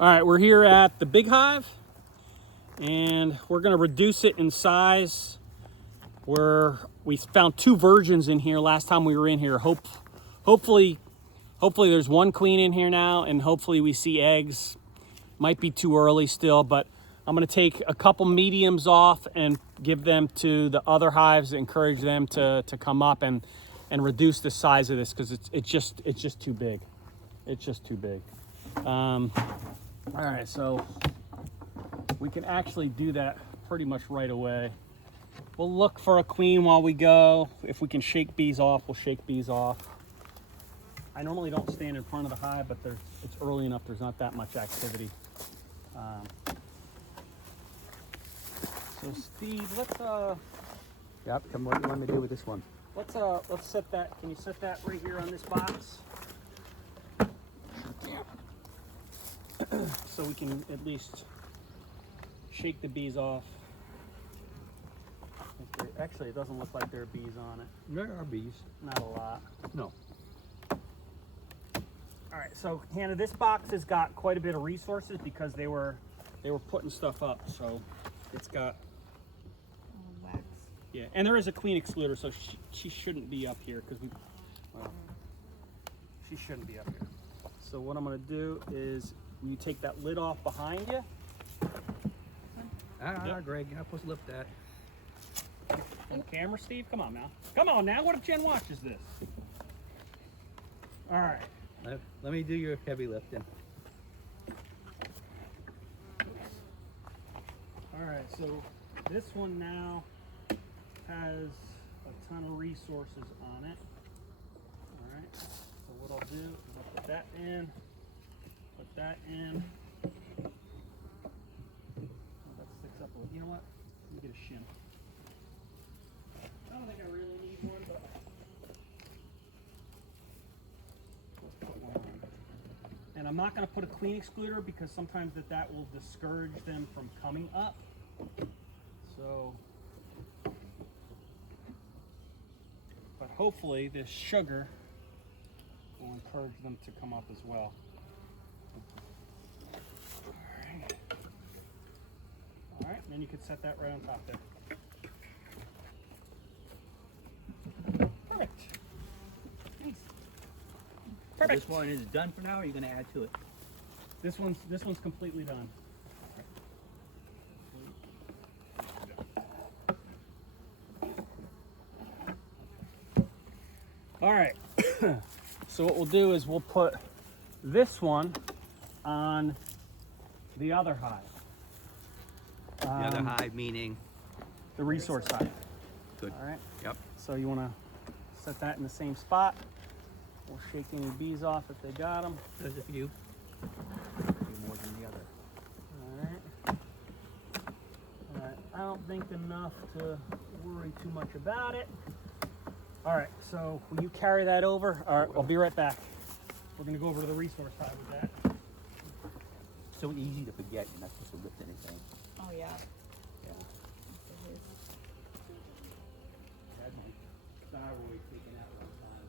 All right, we're here at the big hive, and we're going to reduce it in size. We found two virgins in here last time we were in here. Hopefully there's one queen in here now, and hopefully we see eggs. Might be too early still, but I'm going to take a couple mediums off and give them to the other hives, encourage them to come up and reduce the size of this, because it's just too big. It's just too big. All right, so we can actually do that pretty much right away. We'll look for a queen while we go. If we can shake bees off, we'll shake bees off. I normally don't stand in front of the hive, but it's early enough, there's not that much activity. So Steve, let's Yep, tell me what you want me to do with this one. let's set that. Can you set that right here on this box? So we can at least shake the bees off. Actually, it doesn't look like there are bees on it. There are bees. Not a lot. No. All right, so Hannah, this box has got quite a bit of resources because they were putting stuff up. So it's got wax. Yeah, and there is a queen excluder, so she shouldn't be up here because she shouldn't be up here. So what I'm going to do is you take that lid off behind you. Yep. Greg, you're not supposed to lift that. On camera, Steve? Come on now. Come on now. What if Jen watches this? All right. Let me do your heavy lifting. All right, so this one now has a ton of resources on it. All right, so what I'll do is I'll put that in, put that in. Oh, that sticks up a little. You know what? Let me get a shim. I don't think I really need one, but let's put one on. And I'm not going to put a queen excluder because sometimes that will discourage them from coming up. So, but hopefully this sugar will encourage them to come up as well. All right, then you can set that right on top there. Perfect. Nice. Perfect. This one is done for now, or are you going to add to it? This one's completely done. All right. So what we'll do is we'll put this one on the other hive. The other hive meaning? The resource hive. Good. All right. Yep. So you want to set that in the same spot. We'll shake any bees off if they got them. There's a few. More than the other. All right. All right. I don't think enough to worry too much about it. All right. So will you carry that over? All right. I'll be right back. We're going to go over to the resource hive with that. So easy to forget. You're not supposed to lift anything. Oh yeah. Yeah. It is. Had my thyroid taken out one time.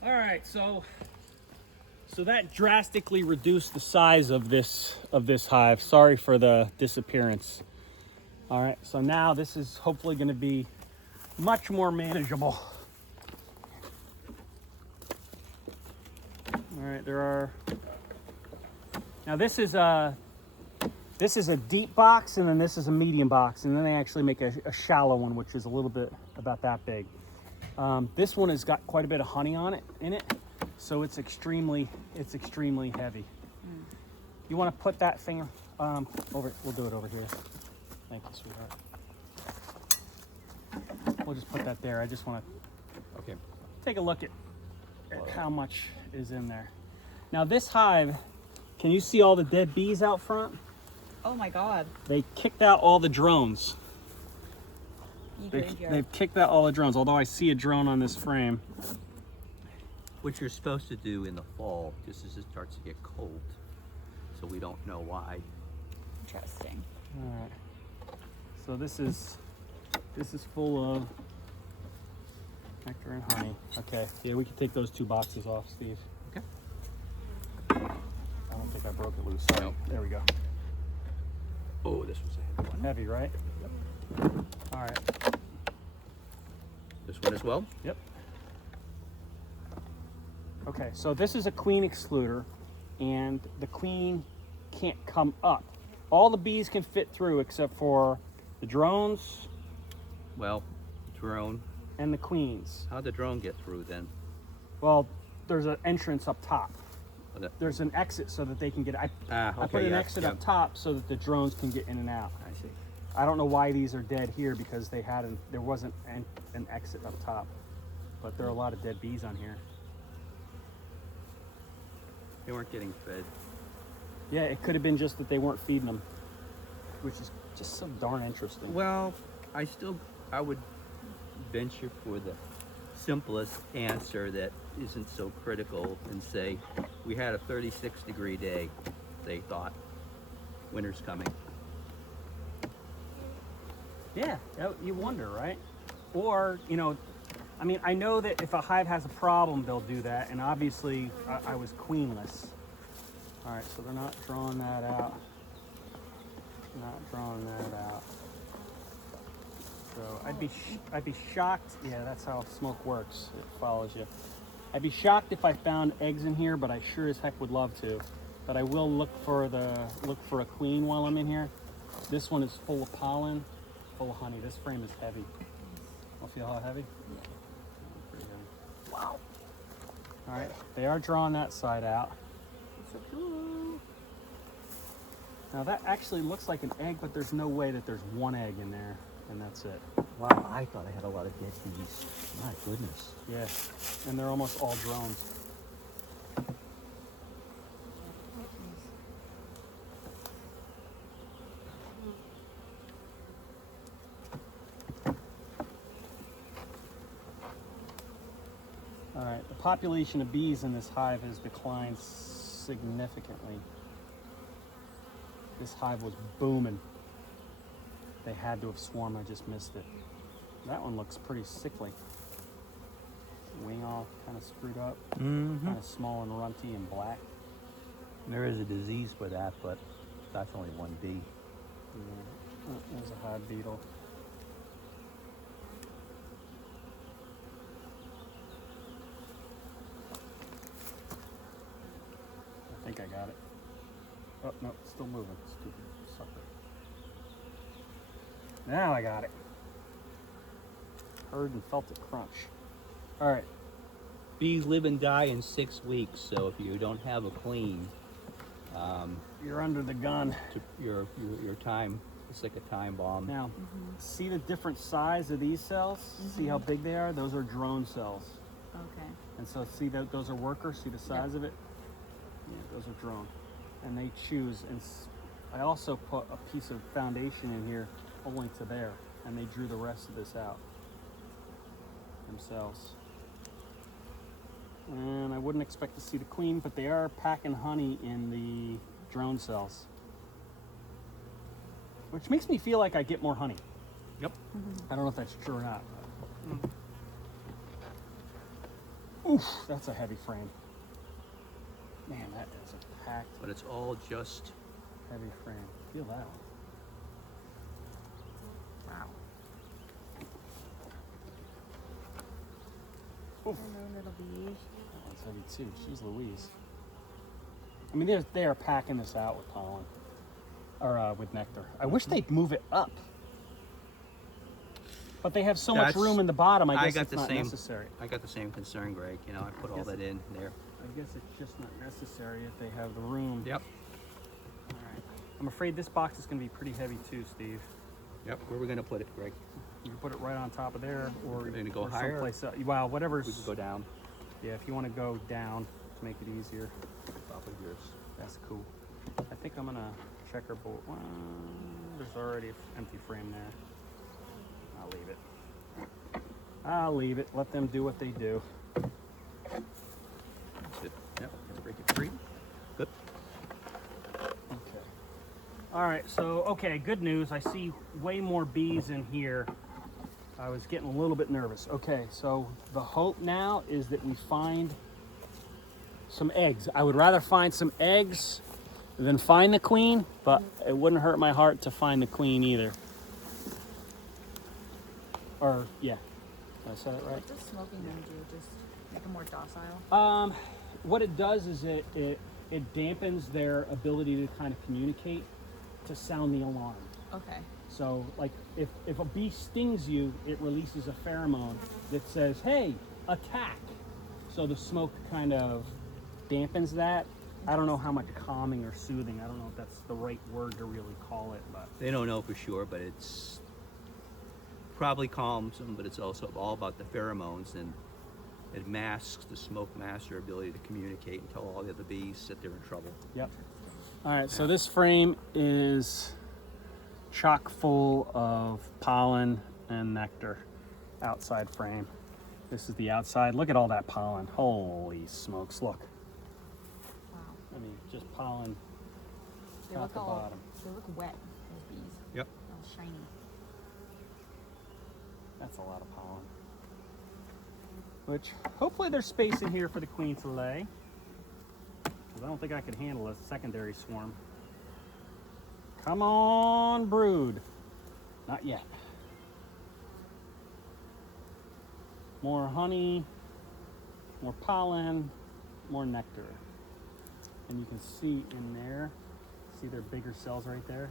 All right, so that drastically reduced the size of this hive. Sorry for the disappearance. All right, so now this is hopefully going to be much more manageable. All right, there are Now this is a deep box, and then this is a medium box, and then they actually make a shallow one, which is a little bit about that big. This one has got quite a bit of honey on it, so it's extremely heavy. You want to put that finger over? We'll do it over here. Thank you, sweetheart. We'll just put that there. I just want to take a look at how much is in there. Now this hive, can you see all the dead bees out front? Oh my God. They kicked out all the drones. You good, Joe? They've kicked out all the drones, although I see a drone on this frame. Which you're supposed to do in the fall, just as it starts to get cold. So we don't know why. Interesting. All right. So this is full of nectar and honey. Okay. Yeah, we can take those 2 boxes off, Steve. Okay. I don't think I broke it loose. Sorry. Nope. There we go. Oh, this was a heavy one. Heavy, right? Yep. All right. This one as well? Yep. Okay, so this is a queen excluder, and the queen can't come up. All the bees can fit through except for the drones Well, drone. and the queens. How'd the drone get through then? Well, there's an entrance up top. Oh, that- There's an exit so that they can get. I put okay, an yeah, exit yeah. up top so that the drones can get in and out. I see. I don't know why these are dead here because there wasn't an exit up top, but there are a lot of dead bees on here. They weren't getting fed. Yeah, it could have been just that they weren't feeding them, which is just so darn interesting. Well, I would venture for the simplest answer that isn't so critical and say, we had a 36-degree day. They thought, winter's coming. Yeah, you wonder, right? Or, I mean, I know that if a hive has a problem, they'll do that, and obviously I was queenless. All right, so they're not drawing that out. Not drawing that out. So I'd be shocked. Yeah, that's how smoke works. It follows you. I'd be shocked if I found eggs in here, but I sure as heck would love to. But I will look for a queen while I'm in here. This one is full of pollen, full of honey. This frame is heavy. I'll feel how heavy? Yeah. Pretty heavy. Wow. All right, they are drawing that side out. So cool. Now that actually looks like an egg, but there's no way that there's one egg in there, and that's it. Wow, I thought I had a lot of dead bees. My goodness. Yeah, and they're almost all drones. All right, the population of bees in this hive has declined significantly. This hive was booming. They had to have swarmed, I just missed it. That one looks pretty sickly. Wing all kind of screwed up, Mm-hmm. kind of small and runty and black. There is a disease for that, but that's only one bee. Yeah. Oh, there's a hive beetle. I think I got it. Oh, no, it's still moving. Stupid sucker. Now I got it. Heard and felt it crunch. All right. Bees live and die in 6 weeks, so if you don't have a queen, You're under the gun. your time, it's like a time bomb. Now, see the different size of these cells? See how big they are? Those are drone cells. Okay. And so see that those are workers? See the size of it? Yeah, those are drone. And they choose, and I also put a piece of foundation in here only to there, and they drew the rest of this out themselves. And I wouldn't expect to see the queen, but they are packing honey in the drone cells, which makes me feel like I get more honey. Yep. I don't know if that's true or not. Oof, that's a heavy frame. Man, that is a packed, But it's all just heavy frame. Feel that one. Wow. Oof. Hello, little bee. That one's heavy too. Jeez Louise. I mean, they are packing this out with pollen, or with nectar. I wish they'd move it up. But they have so much That's- room in the bottom, I I guess got it's the not same- necessary. I got the same concern, Greg. You know, I put all that in there. I guess it's just not necessary if they have the room. Yep. All right. I'm afraid this box is going to be pretty heavy too, Steve. Yep. Where are we gonna put it, Greg? You can put it right on top of there, or We're gonna go or higher? someplace else. Well, whatever's. We can go down. Yeah, if you want to go down to make it easier, Top of yours. that's cool. I think I'm gonna checkerboard. Well, there's already an empty frame there. I'll leave it. I'll leave it. Let them do what they do. That's it. Yep. Let's break it free. Good. Okay. All right. So, okay. Good news. I see way more bees in here. I was getting a little bit nervous. Okay. So the hope now is that we find some eggs. I would rather find some eggs than find the queen, but it wouldn't hurt my heart to find the queen either. Or yeah. Did I say it right? What does smoking them do? Just make them more docile? What it does is it dampens their ability to kind of communicate, to sound the alarm. Okay. So like if a bee stings you, it releases a pheromone that says, hey, attack. So the smoke kind of dampens that. I don't know how much calming or soothing. I don't know if that's the right word to really call it, but They don't know for sure, but it's probably calms them, but it's also all about the pheromones, and it masks, the smoke masks their ability to communicate and tell all the other bees that they're in trouble. yep. All right, so this frame is chock full of pollen and nectar. Outside frame. This is the outside. Look at all that pollen. Holy smokes, look. Wow. I mean, just pollen They top look to all, bottom. they look wet, those bees. Yep. All shiny. That's a lot of pollen. Which, hopefully there's space in here for the queen to lay. Because I don't think I could handle a secondary swarm. Come on, brood. Not yet. More honey, more pollen, more nectar. And you can see in there, see their bigger cells right there?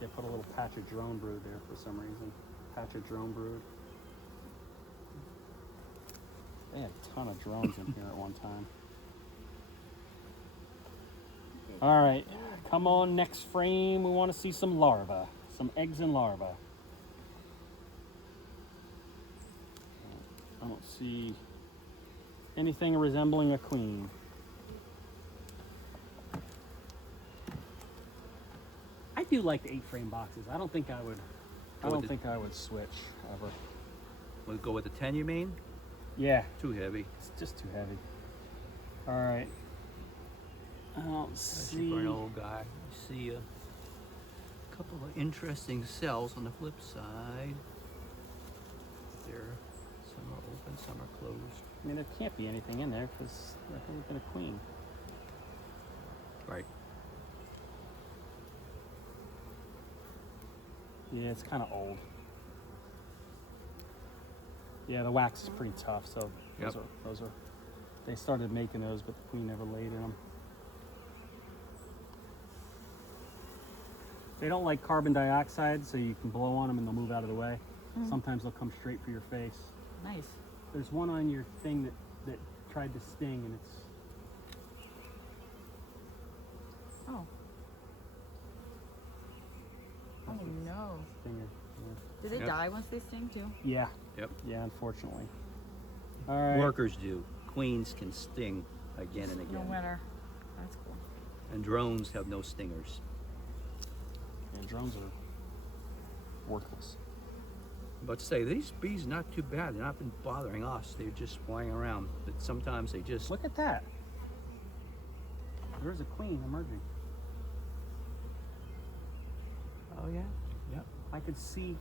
They put a little patch of drone brood there for some reason. Patch of drone brood. They had a ton of drones in here at one time. All right, come on, next frame. We want to see some larvae, some eggs and larvae. I don't see anything resembling a queen. I do like the 8-frame boxes. I don't think I would. I don't think I would switch ever. We'll go with the 10, you mean? Yeah, Too heavy. it's just too heavy. All right. I don't Especially see. for an old guy. I see a couple of interesting cells on the flip side. There, some are open, some are closed. I mean, there can't be anything in there because there could have been a queen. Right. Yeah, it's kind of old. Yeah, the wax is pretty tough, so Yep. those are. They started making those, but the queen never laid in them. They don't like carbon dioxide, so you can blow on them and they'll move out of the way. Sometimes they'll come straight for your face. Nice. There's one on your thing that tried to sting, and it's Oh. Oh no. stinger. Do they Yep. die once they sting too? Yeah. Yep. Yeah, unfortunately. All right. Workers do. Queens can sting again and No again. matter. That's cool. And drones have no stingers. Yeah, drones are worthless. But say, these bees are not too bad. They're not been bothering us. They're just flying around. But sometimes they just... Look at that. There's a queen emerging. Oh, yeah? Yep. I could see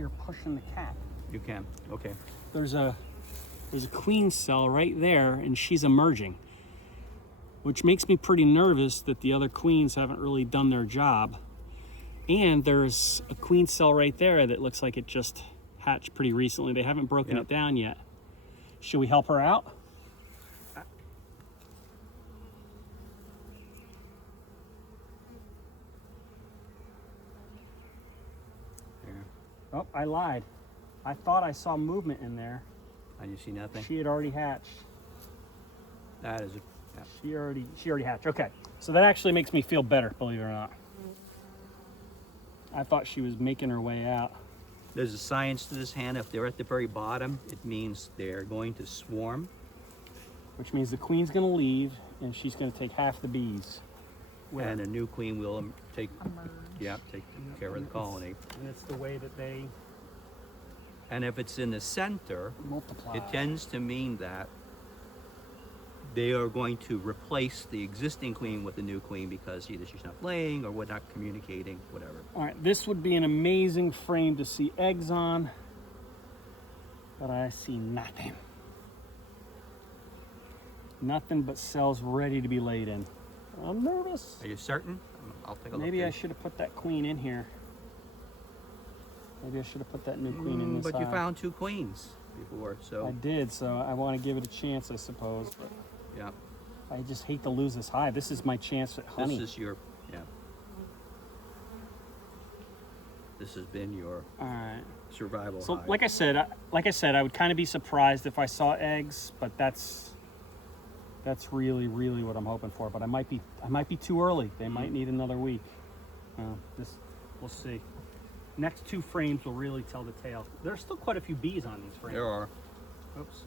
her pushing the cat. You can. Okay. There's a queen cell right there, and she's emerging, which makes me pretty nervous that the other queens haven't really done their job. And there's a queen cell right there that looks like it just hatched pretty recently. They haven't broken Yep. it down yet. Should we help her out? I lied. I thought I saw movement in there. And you see nothing? She had already hatched. That is, yeah. She already hatched. Okay, so that actually makes me feel better, believe it or not. I thought she was making her way out. There's a science to this, Hannah. If they're at the very bottom, it means they're going to swarm. Which means the queen's gonna leave and she's gonna take half the bees. And a new queen will take Emerge. care of the colony. And it's the way that they And if it's in the center, multiply. it tends to mean that they are going to replace the existing queen with a new queen because either she's not laying or we're not communicating, whatever. All right, this would be an amazing frame to see eggs on, but I see nothing. Nothing but cells ready to be laid in. I'm nervous. Are you certain? I'll take a look. Maybe I should have put that queen in here. Maybe I should have put that new queen in this But you hive. found 2 queens before, so I did, so I want to give it a chance, I suppose. But yeah. I just hate to lose this hive. This is my chance at honey. This is your, yeah. This has been your All right. survival So, hive. like I said, I would kind of be surprised if I saw eggs, but that's really, really what I'm hoping for. But I might be too early. They might need another week. We'll see. Next 2 frames will really tell the tale. There's still quite a few bees on these frames. There are. Oops.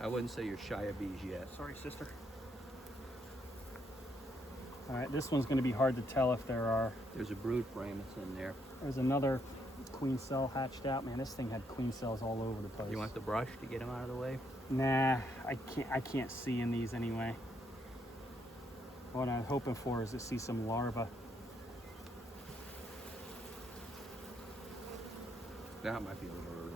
I wouldn't say you're shy of bees yet. Sorry, sister. All right, this one's going to be hard to tell if there are. There's a brood frame that's in there. There's another queen cell hatched out. Man, this thing had queen cells all over the place. You want the brush to get them out of the way? Nah, I can't see in these anyway. What I'm hoping for is to see some larvae. That might be a little early.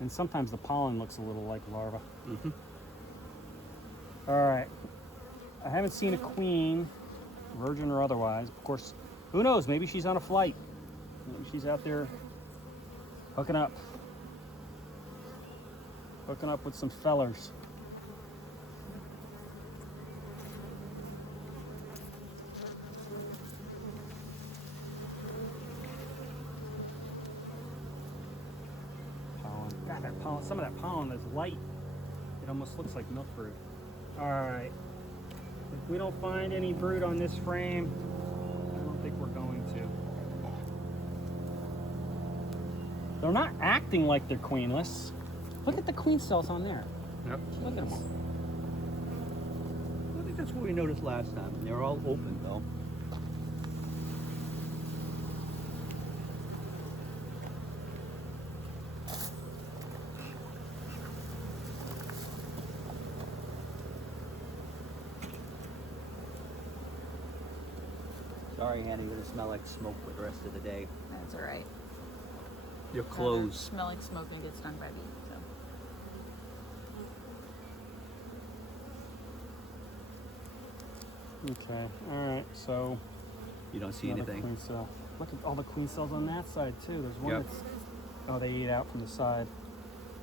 And sometimes the pollen looks a little like larvae. Mm-hmm. All right. I haven't seen a queen, virgin or otherwise. Of course, who knows? Maybe she's on a flight. Maybe she's out there hooking up. Hooking up with some fellers. Pollen. God, that pollen, some of that pollen is light. It almost looks like milk brood. All right. If we don't find any brood on this frame, I don't think we're going to. They're not acting like they're queenless. Look at the queen cells on there. Yep. Look at them. I think that's what we noticed last time. They're all open though. Sorry, Hannah, you're gonna smell like smoke for the rest of the day. That's all right. Your Rather clothes. smell like smoke and get stung by bees. So. Okay. All right. So You don't see another anything. queen cell. Look at all the queen cells on that side too. There's one Yep. that's. Oh, they ate out from the side.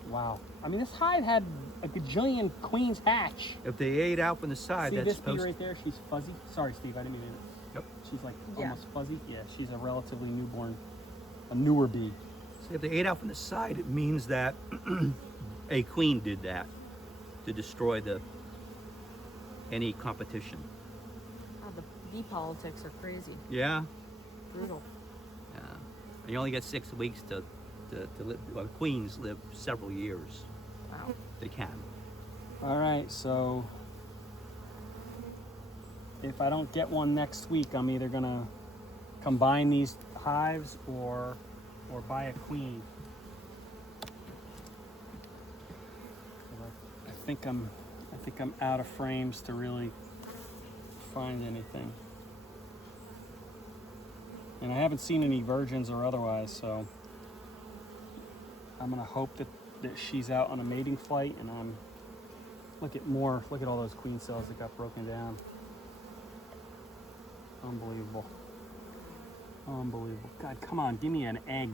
Wow. I mean, this hive had a gajillion queens hatch. If they ate out from the side, See that's this bee supposed. right there? She's fuzzy. Sorry, Steve. I didn't mean to. Yep. She's like Yeah. almost fuzzy. Yeah, she's a relatively a newer bee. See, if they ate out from the side, it means that a queen did that to destroy any competition. Oh, the bee politics are crazy. Yeah. Brutal. Yeah. And you only get 6 weeks to live. Well, queens live several years. Wow. They can. All right, so if I don't get one next week, I'm either gonna combine these hives or buy a queen. I think I'm out of frames to really find anything. And I haven't seen any virgins or otherwise, so I'm gonna hope that she's out on a mating flight, and look at all those queen cells that got broken down. Unbelievable. Unbelievable. God, come on, give me an egg.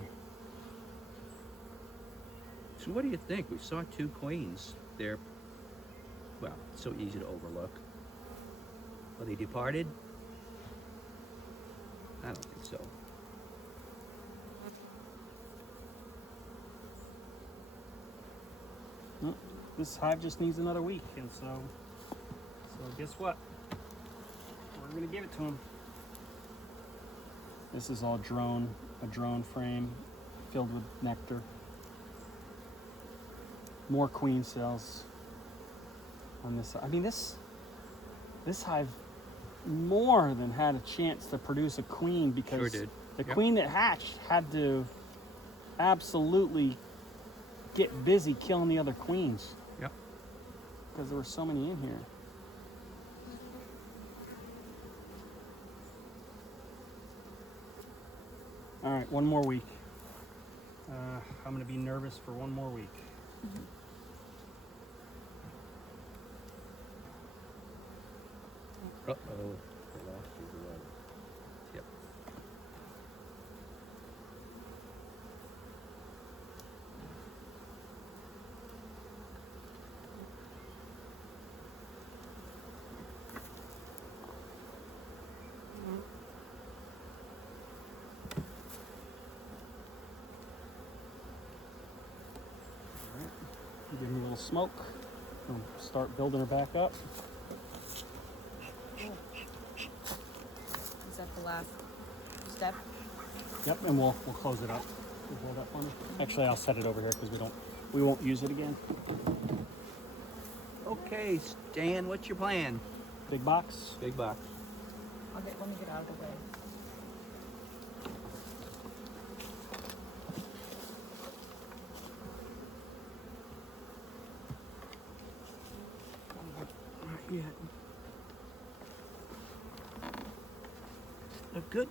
So what do you think? We saw 2 queens. They're, well, so easy to overlook. Are they departed? I don't think so. Well, this hive just needs another week, and so guess what? We're gonna give it to him. This is all a drone frame filled with nectar. More queen cells on this. I mean, this hive more than had a chance to produce a queen, because Sure did. the Yep. queen that hatched had to absolutely get busy killing the other queens Yep. because there were so many in here. All right, one more week. I'm gonna be nervous for one more week. Uh-oh. I lost you again. Yep. Give me a little smoke. We'll start building her back up. Is that the last step? Yep, and we'll close it up. You hold that for me? Actually, I'll set it over here because we won't use it again. Okay, Stan, what's your plan? Big box. Big box. Let me get out of the way. Not yet. Look good.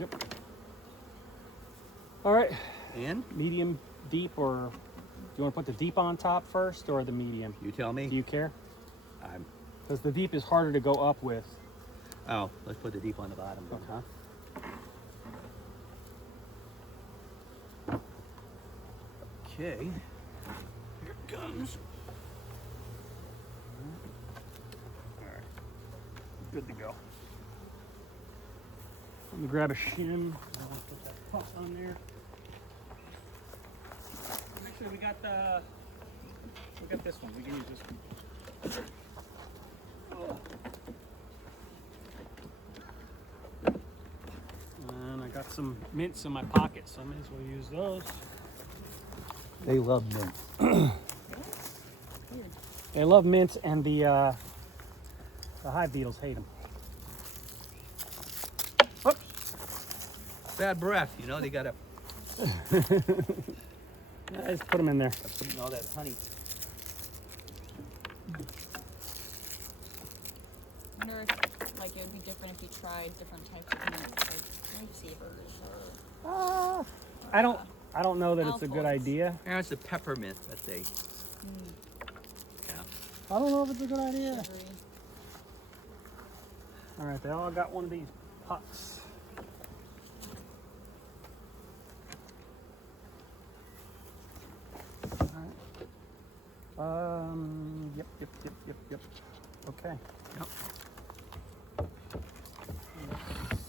Yep. All right. And Medium, deep, or do you want to put the deep on top first or the medium? you tell me. Do you care? I'm. Because the deep is harder to go up with. Oh, let's put the deep on the bottom, then, Okay. huh? Okay. Here it comes. All right. Good to go. Let me grab a shim. I'll put that pot on there. Actually, we got this one. We can use this one. And I got some mints in my pocket, so I may as well use those. They love mint. Weird. They love mint, and the hive beetles hate them. Whoops. Bad breath, you know, they gotta I just put them in there. put all that honey. I wonder if like it would be different if you tried different types of nuts, like lifesavers or I don't know that it's a good Alphas. idea. Yeah, it's the peppermint that they. Yeah. I don't know if it's a good idea. sugary. All right, they all got one of these pots. All right. Yep. Okay. Yep.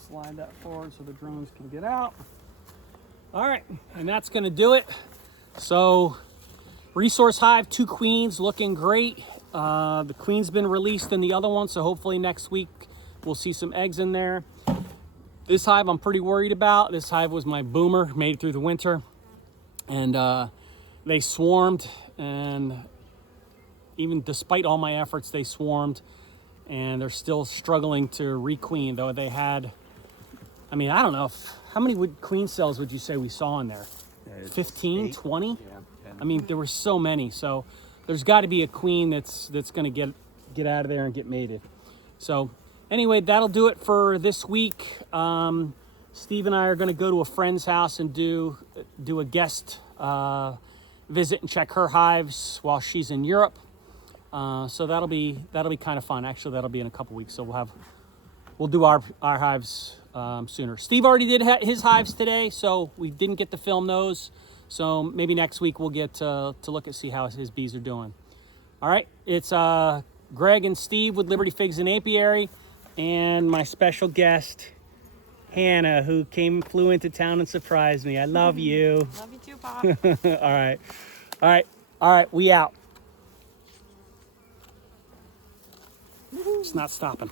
Slide that forward so the drones can get out. All right, and that's gonna do it. So, resource hive, 2 queens, looking great. The queen's been released in the other one, so hopefully next week we'll see some eggs in there. This hive I'm pretty worried about. This hive was my boomer, made it through the winter, and they swarmed, and even despite all my efforts, they swarmed, and they're still struggling to requeen, though they had, I mean, I don't know, how many queen cells would you say we saw in there? There's 15, 8. 20? Yeah. 10. I mean, there were so many, so there's got to be a queen that's going to get out of there and get mated. So anyway, that'll do it for this week. Steve and I are going to go to a friend's house and do a guest visit and check her hives while she's in Europe. So that'll be kind of fun. Actually, that'll be in a couple weeks. So we'll do our hives sooner. Steve already did his hives today, so we didn't get to film those. So maybe next week we'll get to look and see how his bees are doing. All right, it's Greg and Steve with Liberty Figs and Apiary, and my special guest, Hannah, who flew into town and surprised me. I love you. Love you too, Pop. All right. All right, we out. It's not stopping.